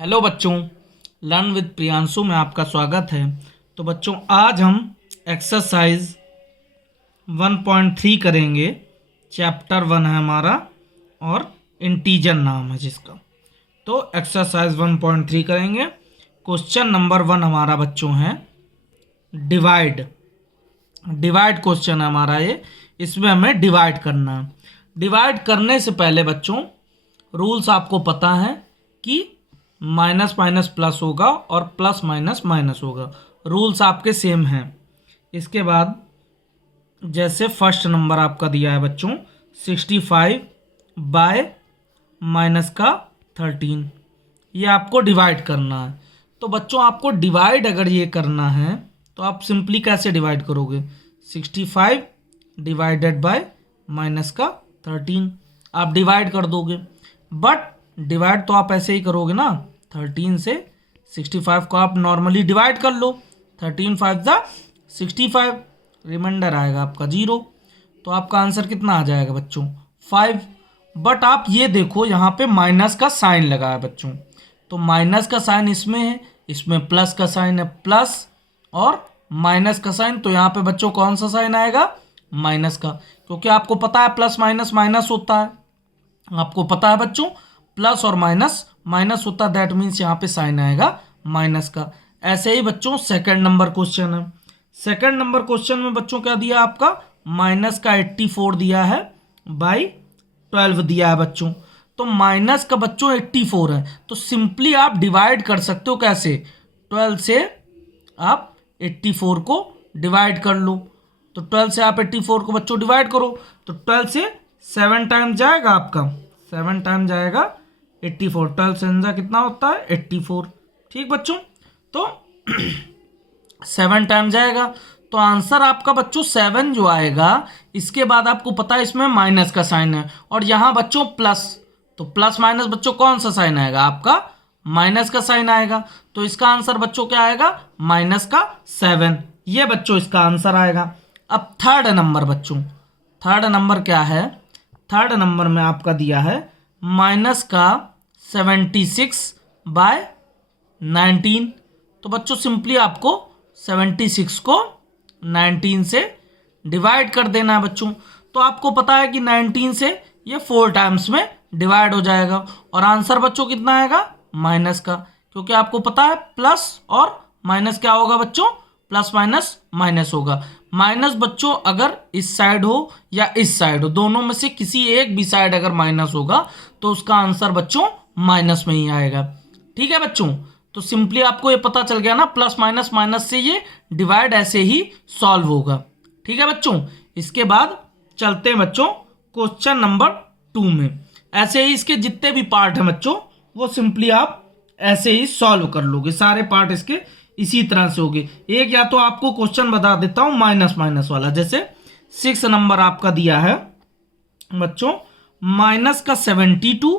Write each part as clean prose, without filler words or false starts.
Hello बच्चों, learn with Priyanshu में आपका स्वागत है। तो बच्चों, आज हम एक्सरसाइज 1.3 करेंगे। चैप्टर 1 है हमारा और इंटीजर नाम है जिसका। तो एक्सरसाइज 1.3 करेंगे। क्वेश्चन नंबर 1 हमारा बच्चों है डिवाइड। डिवाइड क्वेश्चन है हमारा ये। इसमें हमें डिवाइड करना है। डिवाइड करने से पहले बच्चों रूल्स आपको पता है कि माइनस माइनस प्लस होगा और प्लस माइनस माइनस होगा। रूल्स आपके सेम हैं। इसके बाद जैसे फर्स्ट नंबर आपका दिया है बच्चों 65 बाय माइनस का 13, ये आपको डिवाइड करना है। तो बच्चों आपको डिवाइड अगर ये करना है तो आप सिंपली कैसे डिवाइड करोगे? 65 डिवाइडेड बाय माइनस का 13 आप डिवाइड कर दोगे। बट डिवाइड तो आप ऐसे ही करोगे ना, 13 से 65 को आप नॉर्मली डिवाइड कर लो। 13 5 ज़ा 65, रिमाइंडर आएगा आपका 0। तो आपका आंसर कितना आ जाएगा बच्चों? 5। बट आप ये देखो यहाँ पे माइनस का साइन लगा है बच्चों। तो माइनस का साइन इसमें है, इसमें प्लस का साइन है, प्लस और माइनस का साइन। तो यहाँ पे बच्चों कौन सा साइन आएगा? माइनस का, क्योंकि आपको पता है प्लस माइनस माइनस होता है। आपको पता है बच्चों प्लस और माइनस माइनस होता है, दैट मीन्स यहाँ पे साइन आएगा माइनस का। ऐसे ही बच्चों सेकंड नंबर क्वेश्चन है। सेकंड नंबर क्वेश्चन में बच्चों क्या दिया आपका? माइनस का 84 दिया है बाई 12 दिया है बच्चों। तो माइनस का बच्चों 84 है, तो सिंपली आप डिवाइड कर सकते हो कैसे? 12 से आप 84 को डिवाइड कर लो। तो 12 से आप 84 को बच्चों डिवाइड करो, तो 12 से 7 टाइम जाएगा आपका, 7 टाइम जाएगा 84। 12 से कितना होता है? 84। ठीक बच्चों, तो 7 टाइम जाएगा। तो आंसर आपका बच्चों 7 जो आएगा। इसके बाद आपको पता है इसमें माइनस का साइन है और यहाँ बच्चों प्लस। तो प्लस माइनस बच्चों कौन सा साइन आएगा? आपका माइनस का साइन आएगा। तो इसका आंसर बच्चों क्या आएगा? माइनस का 7। ये बच्चों इसका आंसर आएगा। अब थर्ड नंबर बच्चों, थर्ड नंबर क्या है? थर्ड नंबर में आपका दिया है माइनस का 76 बाय 19। तो बच्चों सिंपली आपको 76 को 19 से डिवाइड कर देना है बच्चों। तो आपको पता है कि 19 से ये 4 टाइम्स में डिवाइड हो जाएगा और आंसर बच्चों कितना आएगा? माइनस का, क्योंकि आपको पता है प्लस और माइनस क्या होगा बच्चों? प्लस माइनस माइनस होगा। माइनस बच्चों अगर इस साइड हो या इस साइड हो, दोनों में से किसी एक भी साइड अगर माइनस होगा तो उसका आंसर बच्चों माइनस में ही आएगा। ठीक है बच्चों, तो सिंपली आपको ये पता चल गया ना, प्लस माइनस माइनस से ये डिवाइड ऐसे ही सॉल्व होगा। ठीक है बच्चों, इसके बाद चलते हैं बच्चों क्वेश्चन नंबर 2 में। ऐसे ही इसके जितने भी पार्ट हैं बच्चों वो सिंपली आप ऐसे ही सॉल्व कर लोगे। सारे पार्ट इसके इसी तरह से होगी। एक या तो आपको क्वेश्चन बता देता हूं माइनस माइनस वाला। जैसे 6 नंबर आपका दिया है बच्चों माइनस का 72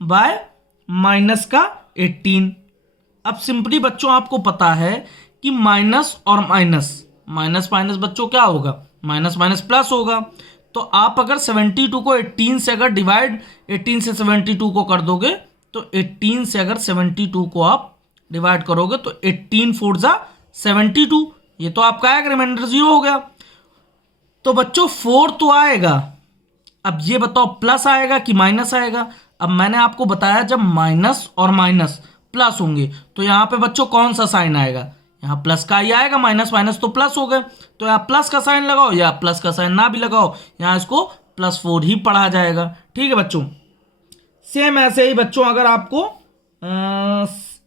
बाय माइनस का 18। अब सिंपली बच्चों आपको पता है कि माइनस और माइनस माइनस माइनस बच्चों क्या होगा? माइनस माइनस प्लस होगा। तो आप अगर 72 को 18 से अगर डिवाइड 18 से 72 को कर दोगे तो 18 से अगर 72 को आप डिवाइड करोगे तो 18 4 ज़ा 72। ये तो आपका आएगा, रिमाइंडर 0 हो गया। तो बच्चों 4 तो आएगा। अब ये बताओ प्लस आएगा कि माइनस आएगा? अब मैंने आपको बताया जब माइनस और माइनस प्लस होंगे तो यहाँ पे बच्चों कौन सा साइन आएगा? यहाँ प्लस का ही आएगा। माइनस माइनस तो प्लस हो गए, तो यहाँ प्लस का साइन लगाओ या प्लस का साइन ना भी लगाओ, यहाँ इसको +4 ही पढ़ा जाएगा। ठीक है बच्चों, सेम ऐसे ही बच्चों अगर आपको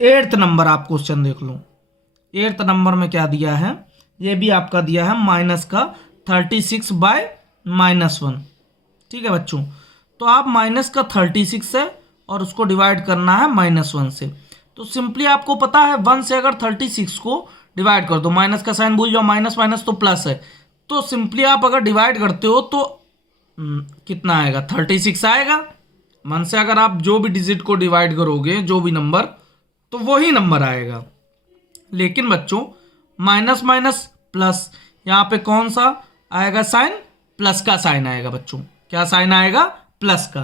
8th नंबर आप क्वेश्चन देख लो। 8th नंबर में क्या दिया है? ये भी आपका दिया है माइनस का 36 बाय -1। ठीक है बच्चों, तो आप माइनस का 36 है और उसको डिवाइड करना है -1 से। तो सिंपली आपको पता है 1 से अगर 36 को डिवाइड कर दो, माइनस का साइन भूल जाओ, माइनस माइनस तो प्लस है, तो सिंपली आप अगर डिवाइड करते हो तो कितना आएगा? 36 आएगा। 1 से अगर आप जो भी डिजिट को डिवाइड करोगे, जो भी नंबर, तो वही नंबर आएगा। लेकिन बच्चों माइनस माइनस प्लस, यहाँ पे कौन सा आएगा साइन? प्लस का साइन आएगा बच्चों। क्या साइन आएगा? प्लस का।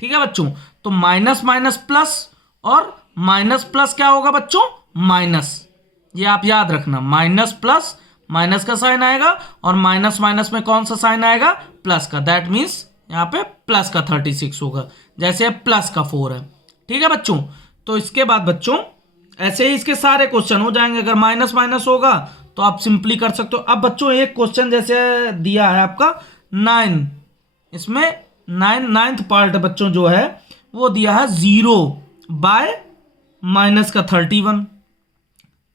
ठीक है बच्चों, तो माइनस माइनस प्लस और माइनस प्लस क्या होगा बच्चों, माइनस। ये आप याद रखना, माइनस प्लस माइनस का साइन आएगा और माइनस माइनस में कौन सा साइन आएगा, प्लस का। दैट मीन्स यहाँ पे प्लस का 36 होगा, जैसे प्लस का 4 है। ठीक है बच्चों। तो इसके बाद बच्चों ऐसे ही इसके सारे क्वेश्चन हो जाएंगे। अगर माइनस माइनस होगा तो आप सिंपली कर सकते हो। अब बच्चों एक क्वेश्चन जैसे दिया है आपका 9, इसमें 9th पार्ट बच्चों जो है वो दिया है 0 बाय माइनस का 31।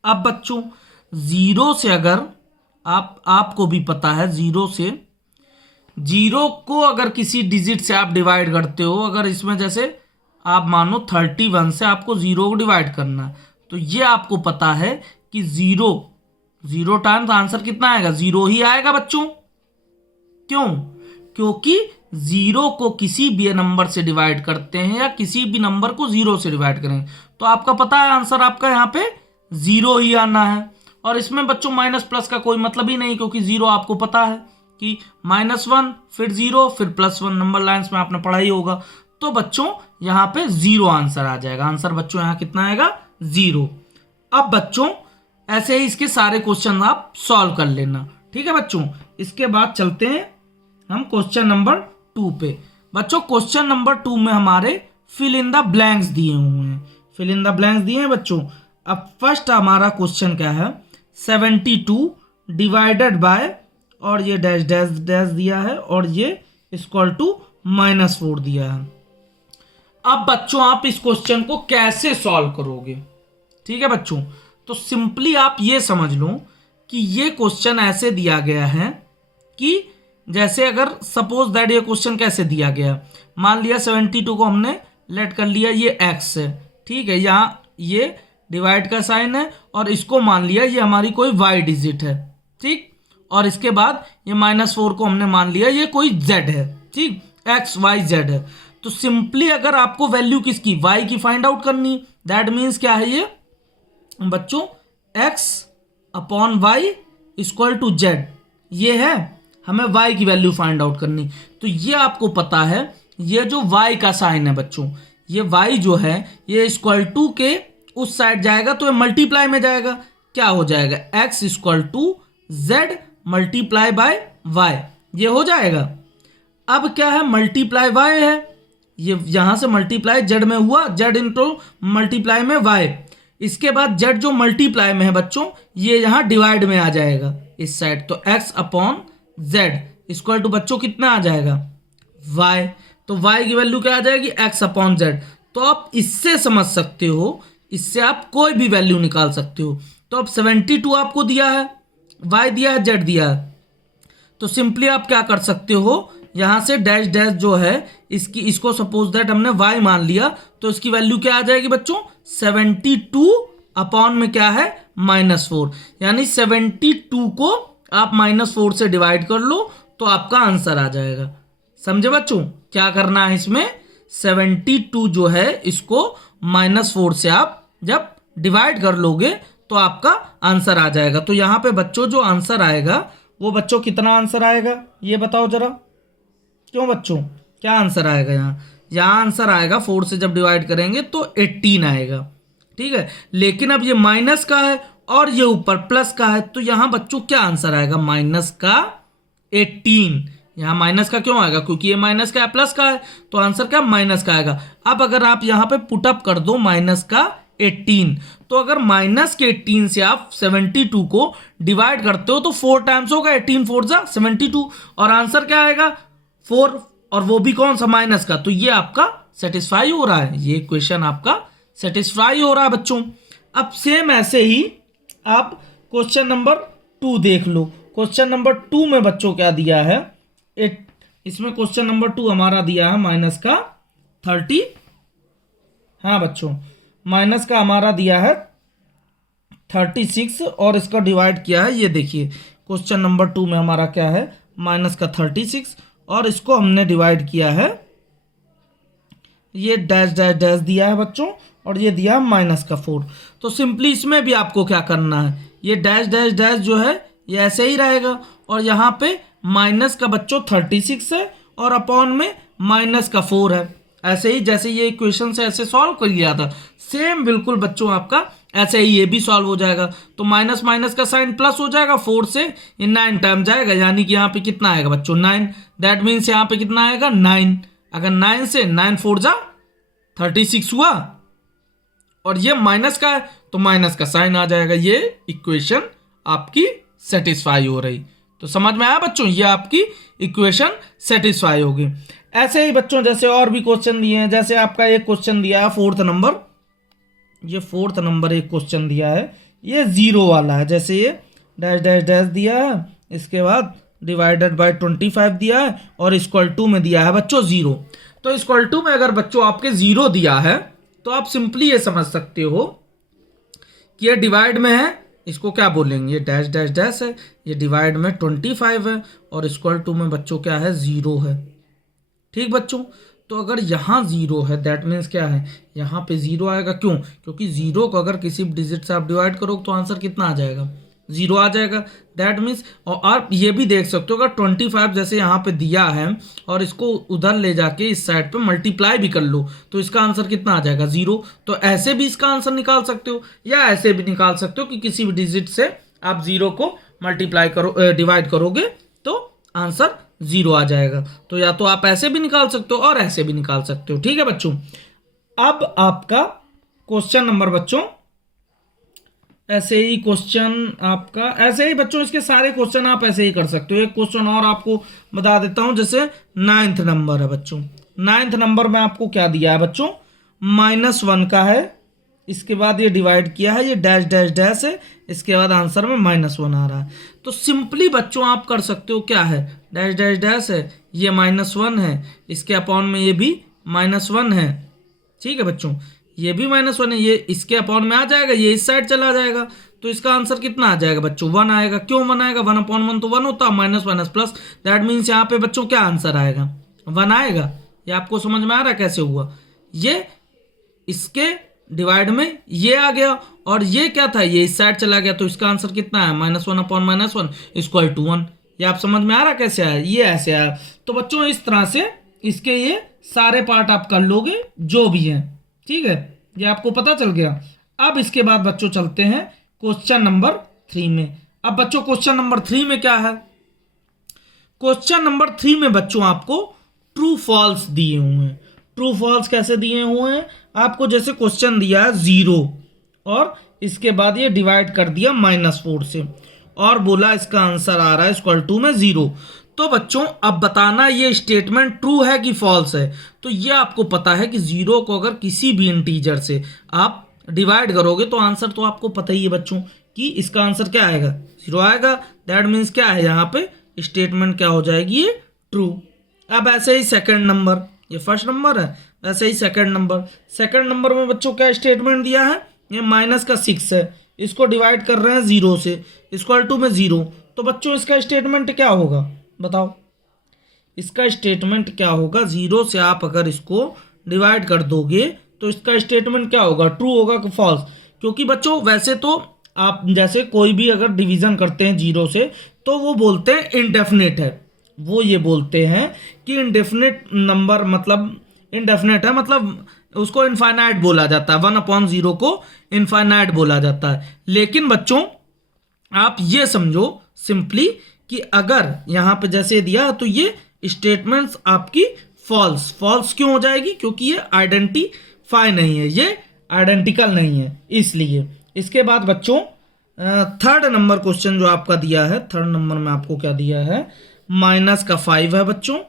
अब बच्चों 0 से अगर आपको भी पता है, 0 को अगर किसी डिजिट से आप डिवाइड करते हो, अगर इसमें जैसे आप मानो 31 से आपको 0 को डिवाइड करना है, तो ये आपको पता है कि 0 टाइम्स आंसर कितना आएगा, 0 ही आएगा बच्चों। क्यों? क्योंकि 0 को किसी भी नंबर से डिवाइड करते हैं या किसी भी नंबर को 0 से डिवाइड करेंगे तो आपका पता है आंसर आपका यहाँ पे 0 ही आना है। और इसमें बच्चों माइनस प्लस का कोई मतलब ही नहीं, क्योंकि 0 आपको पता है कि -1 फिर 0 फिर +1, नंबर लाइंस में आपने पढ़ा ही होगा। तो बच्चों यहाँ पे 0 आंसर आ जाएगा। आंसर बच्चों यहाँ कितना आएगा, 0। अब बच्चों ऐसे ही इसके सारे क्वेश्चन आप सॉल्व कर लेना। ठीक है बच्चों। इसके बाद चलते हैं हम क्वेश्चन नंबर 2 पे। बच्चों क्वेश्चन नंबर 2 में हमारे फिल इन द ब्लैंक्स दिए हुए हैं, फिल इन द ब्लैंक्स दिए हैं बच्चों। अब फर्स्ट हमारा क्वेश्चन क्या है, 72 डिवाइडेड बाय, और ये डैश डैश डैश दिया है और ये इक्वल टू -4 दिया है। अब बच्चों आप इस क्वेश्चन को कैसे सॉल्व करोगे, ठीक है बच्चों। तो सिंपली आप ये समझ लो कि ये क्वेश्चन ऐसे दिया गया है कि जैसे अगर सपोज दैट ये क्वेश्चन कैसे दिया गया, मान लिया 72 को हमने लेट कर लिया ये x है, ठीक है, यहाँ ये डिवाइड का साइन है और इसको मान लिया ये हमारी कोई y डिजिट है, ठीक। और इसके बाद ये -4 को हमने मान लिया ये कोई z है, ठीक, x y z है। तो सिंपली अगर आपको वैल्यू किसकी, y की फाइंड आउट करनी, दैट मीन्स क्या है ये बच्चों, x upon y equal to z, ये है, हमें y की वैल्यू फाइंड आउट करनी। तो ये आपको पता है ये जो y का साइन है बच्चों, ये y जो है ये इक्वल टू के उस साइड जाएगा तो ये मल्टीप्लाई में जाएगा, क्या हो जाएगा, x equal to z multiply by y, ये हो जाएगा। अब क्या है, मल्टीप्लाई y है, ये यहां से मल्टीप्लाई z में हुआ, z इंटू मल्टीप्लाई में y। इसके बाद z जो मल्टीप्लाई में है बच्चों ये यहाँ डिवाइड में आ जाएगा इस साइड, तो x upon z equal to बच्चों कितना आ जाएगा, y। तो y की वैल्यू क्या आ जाएगी, x अपॉन z। तो आप इससे समझ सकते हो, इससे आप कोई भी वैल्यू निकाल सकते हो। तो अब 72 आपको दिया है, y दिया है, z दिया है, तो सिंपली आप क्या कर सकते हो, यहाँ से डैश डैश जो है इसको सपोज दैट हमने y मान लिया, तो इसकी वैल्यू क्या आ जाएगी बच्चों, 72 अपॉन में क्या है, -4। यानी 72 को आप -4 से डिवाइड कर लो तो आपका आंसर आ जाएगा। समझे बच्चों, क्या करना है इसमें, 72 जो है इसको -4 से आप जब डिवाइड कर लोगे तो आपका आंसर आ जाएगा। तो यहाँ पे बच्चों जो आंसर आएगा वो बच्चों कितना आंसर आएगा ये बताओ जरा, क्यों बच्चों क्या आंसर आएगा, यहाँ आंसर आएगा 4 से जब डिवाइड करेंगे तो 18 आएगा, ठीक है। लेकिन अब ये माइनस का है और ये ऊपर प्लस का है, तो यहाँ बच्चों क्या आंसर आएगा, माइनस का 18। यहाँ माइनस का क्यों आएगा, क्योंकि ये माइनस का है प्लस का है, तो आंसर क्या माइनस का आएगा। अब अगर आप यहाँ पे पुटअप कर दो माइनस का 18, तो अगर माइनस के 18 से आप 72 को डिवाइड करते हो तो 4 टाइम्स होगा, 18 4 जा 72, और आंसर क्या आएगा 4, और वो भी कौन सा, माइनस का। तो ये आपका सेटिस्फाई हो रहा है, ये क्वेश्चन आपका सेटिस्फाई हो रहा है बच्चों। अब सेम ऐसे ही आप क्वेश्चन नंबर 2 देख लो। क्वेश्चन नंबर 2 में बच्चों क्या दिया है, इसमें क्वेश्चन नंबर 2 हमारा दिया है माइनस का 30, हाँ बच्चों माइनस का हमारा दिया है 36 और इसका डिवाइड किया है, ये देखिए क्वेश्चन नंबर 2 में हमारा क्या है, माइनस का 36 और इसको हमने डिवाइड किया है, ये डैश डैश डैश दिया है बच्चों और ये दिया है माइनस का 4। तो सिंपली इसमें भी आपको क्या करना है, ये डैश डैश डैश जो है ये ऐसे ही रहेगा और यहाँ पे माइनस का बच्चों 36 है और अपॉन में माइनस का 4 है। ऐसे ही जैसे ये इक्वेशन से ऐसे सॉल्व कर लिया था, सेम बिल्कुल बच्चों आपका ऐसे ही ये भी सॉल्व हो जाएगा। तो माइनस माइनस का साइन प्लस हो जाएगा, 4 से ये 9 टाइम जाएगा, यानी कि यहाँ पे कितना आएगा बच्चों 9। दैट मीन्स यहाँ पे कितना आएगा 9। अगर 9 से 9 4 जा 36 हुआ, और ये माइनस का है तो माइनस का साइन आ जाएगा। ये इक्वेशन आपकी सेटिस्फाई हो रही। तो समझ में आया बच्चों, ये आपकी इक्वेशन सेटिस्फाई होगी। ऐसे ही बच्चों जैसे और भी क्वेश्चन दिए हैं, जैसे आपका एक क्वेश्चन दिया है 4th नंबर, ये 4th नंबर एक क्वेश्चन दिया है, ये 0 वाला है। जैसे ये डैश डैश डैश दिया है, इसके बाद डिवाइडेड बाय 25 दिया है, और इक्वल टू में दिया है बच्चों 0। तो इक्वल टू में अगर बच्चों आपके 0 दिया है तो आप सिंपली ये समझ सकते हो कि ये डिवाइड में है, इसको क्या बोलेंगे, ये डैश डैश डैश है, ये डिवाइड में 25 है, और इक्वल टू में बच्चों क्या है 0 है। ठीक बच्चों, तो अगर यहाँ 0 है दैट मीन्स क्या है, यहाँ पे 0 आएगा। क्यों? क्योंकि 0 को अगर किसी डिजिट से आप डिवाइड करोगे तो आंसर कितना आ जाएगा, 0 आ जाएगा। दैट मीन्स, और आप ये भी देख सकते हो अगर 25 जैसे यहाँ पे दिया है और इसको उधर ले जाके इस साइड पे मल्टीप्लाई भी कर लो तो इसका आंसर कितना आ जाएगा 0। तो ऐसे भी इसका आंसर निकाल सकते हो, या ऐसे भी निकाल सकते हो कि किसी भी डिजिट से आप 0 को मल्टीप्लाई करो, डिवाइड करोगे तो आंसर 0 आ जाएगा। तो या तो आप ऐसे भी निकाल सकते हो और ऐसे भी निकाल सकते हो। ठीक है बच्चों, अब आपका क्वेश्चन नंबर बच्चों ऐसे ही क्वेश्चन आपका ऐसे ही बच्चों, इसके सारे क्वेश्चन आप ऐसे ही कर सकते हो। एक क्वेश्चन और आपको बता देता हूं, जैसे 9th नंबर है बच्चों। 9th नंबर में आपको क्या दिया है बच्चों, -1 का है, इसके बाद ये डिवाइड किया है, ये डैश डैश डैश है, इसके बाद आंसर में -1 आ रहा है। तो सिंपली बच्चों आप कर सकते हो, क्या है डैश डैश डैश है, ये -1 है, इसके अपॉन में ये भी -1 है। ठीक है बच्चों, ये भी -1 है, ये इसके अपॉन में आ जाएगा, ये इस साइड चला जाएगा, तो इसका आंसर कितना आ जाएगा बच्चों 1 आएगा। क्यों 1 आएगा, 1/1 तो 1 होता है, minus minus plus, that means यहाँ पे बच्चों क्या आंसर आएगा 1 आएगा। ये आपको समझ में आ रहा है कैसे हुआ, ये इसके डिवाइड में ये आ गया, और ये क्या था, ये इस साइड चला गया, तो इसका आंसर कितना है -1/-1 इक्वल टू 1। ये आप समझ में आ रहा कैसे आया, ये ऐसे आया। तो बच्चों इस तरह से इसके ये सारे पार्ट आप कर लोगे जो भी हैं। ठीक है, ये आपको पता चल गया। अब इसके बाद बच्चों चलते हैं क्वेश्चन नंबर 3 में। अब बच्चों क्वेश्चन नंबर 3 में क्या है, क्वेश्चन नंबर 3 में बच्चों आपको ट्रू फॉल्स दिए हुए हैं। ट्रू फॉल्स कैसे दिए हुए हैं आपको, जैसे क्वेश्चन दिया है 0 और इसके बाद ये डिवाइड कर दिया -4 से, और बोला इसका आंसर आ रहा है इक्वल टू में 0। तो बच्चों अब बताना ये स्टेटमेंट ट्रू है कि फॉल्स है। तो ये आपको पता है कि 0 को अगर किसी भी इंटीजर से आप डिवाइड करोगे तो आंसर तो आपको पता ही है बच्चों कि इसका आंसर क्या आएगा 0 आएगा। दैट मीन्स क्या है, यहाँ पे स्टेटमेंट क्या हो जाएगी, ये ट्रू। अब ऐसे ही सेकंड नंबर, ये फर्स्ट नंबर है, वैसे ही सेकंड नंबर में बच्चों क्या स्टेटमेंट दिया है, ये -6 है, इसको डिवाइड कर रहे हैं 0 से, इक्वल टू में 0। तो बच्चों इसका स्टेटमेंट क्या होगा बताओ, इसका स्टेटमेंट क्या होगा, 0 से आप अगर इसको डिवाइड कर दोगे तो इसका स्टेटमेंट क्या होगा, ट्रू होगा कि फॉल्स। क्योंकि बच्चों वैसे तो आप जैसे कोई भी अगर डिवीजन करते हैं 0 से तो वो बोलते हैं इनडेफिनेट है, वो ये बोलते हैं कि इनडेफिनेट नंबर मतलब इनडेफिनेट है, मतलब उसको इनफाइनाइट बोला जाता है, 1/0 को इनफाइनाइट बोला जाता है। लेकिन बच्चों आप ये समझो सिंपली कि अगर यहाँ पे जैसे दिया तो ये स्टेटमेंट्स आपकी फॉल्स क्यों हो जाएगी, क्योंकि ये आइडेंटिफाई नहीं है, ये आइडेंटिकल नहीं है, इसलिए। इसके बाद बच्चों थर्ड नंबर क्वेश्चन जो आपका दिया है, थर्ड नंबर में आपको क्या दिया है, -5 है बच्चों,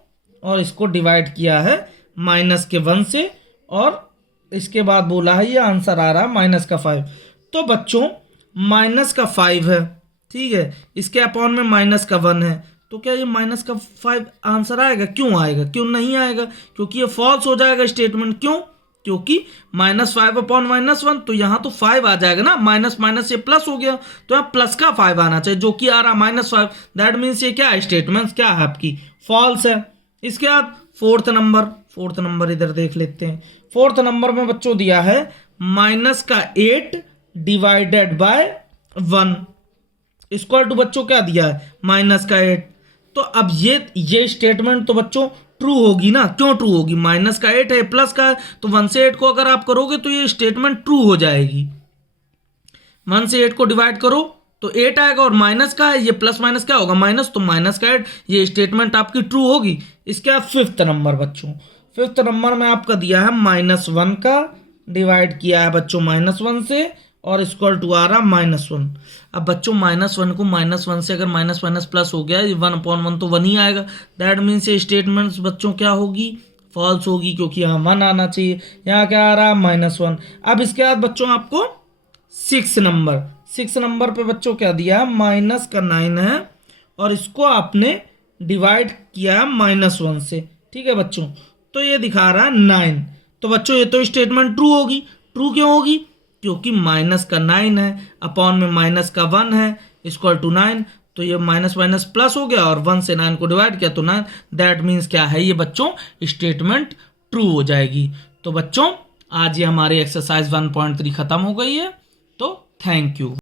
और इसको डिवाइड किया है -1 से, और इसके बाद बोला है ये आंसर आ रहा है -5। तो बच्चों -5 है, ठीक है, इसके अपॉन में -1 है, तो क्या ये -5 आंसर आएगा, क्यों आएगा, क्यों नहीं आएगा, क्योंकि ये फॉल्स हो जाएगा स्टेटमेंट। क्यों, क्योंकि -5/-1 तो यहाँ तो 5 आ जाएगा ना, माइनस माइनस ये प्लस हो गया, तो यहाँ प्लस का 5 आना चाहिए, जो कि आ रहा -5। दैट मीन्स ये क्या है, स्टेटमेंट क्या है आपकी फॉल्स है। इसके बाद फोर्थ नंबर इधर देख लेते हैं। फोर्थ नंबर में बच्चों दिया है -8 डिवाइडेड बाय 1 इक्वल टू बच्चों क्या दिया है -8। तो अब ये स्टेटमेंट तो बच्चों ट्रू होगी ना। क्यों ट्रू होगी? माइनस का 8 है, प्लस का है, तो 1 से 8 को अगर आप करोगे तो ये स्टेटमेंट ट्रू हो जाएगी। 1 से 8 को डिवाइड करो तो 8 आएगा, और माइनस का है, ये प्लस माइनस क्या होगा? माइनस, तो माइनस का 8, ये स्टेटमेंट आपकी ट्रू होगी। इसके बाद 5th नंबर बच्चों, 5th नंबर में आपका दिया है -1 का, डिवाइड किया है बच्चों -1 से, और इक्वल टू आ रहा -1। अब बच्चों -1 को -1 से अगर माइनस माइनस प्लस हो गया, 1/1 तो 1 ही आएगा। दैट मीन्स ये स्टेटमेंट्स बच्चों क्या होगी? फॉल्स होगी, क्योंकि यहाँ 1 आना चाहिए, यहाँ क्या आ रहा है? -1। अब इसके बाद बच्चों आपको 6 नंबर पे बच्चों क्या दिया है? माइनस का 9 है, और इसको आपने डिवाइड किया है -1 से। ठीक है बच्चों, तो ये दिखा रहा है 9। तो बच्चों ये तो स्टेटमेंट ट्रू होगी। ट्रू क्यों होगी? क्योंकि माइनस का 9 है, अपॉन में माइनस का 1 है, इक्वल टू 9, तो ये माइनस माइनस प्लस हो गया, और 1 से 9 को डिवाइड किया तो 9। दैट मीन्स क्या है ये बच्चों? स्टेटमेंट ट्रू हो जाएगी। तो बच्चों आज ये हमारी एक्सरसाइज 1.3 खत्म हो गई है। तो थैंक यू।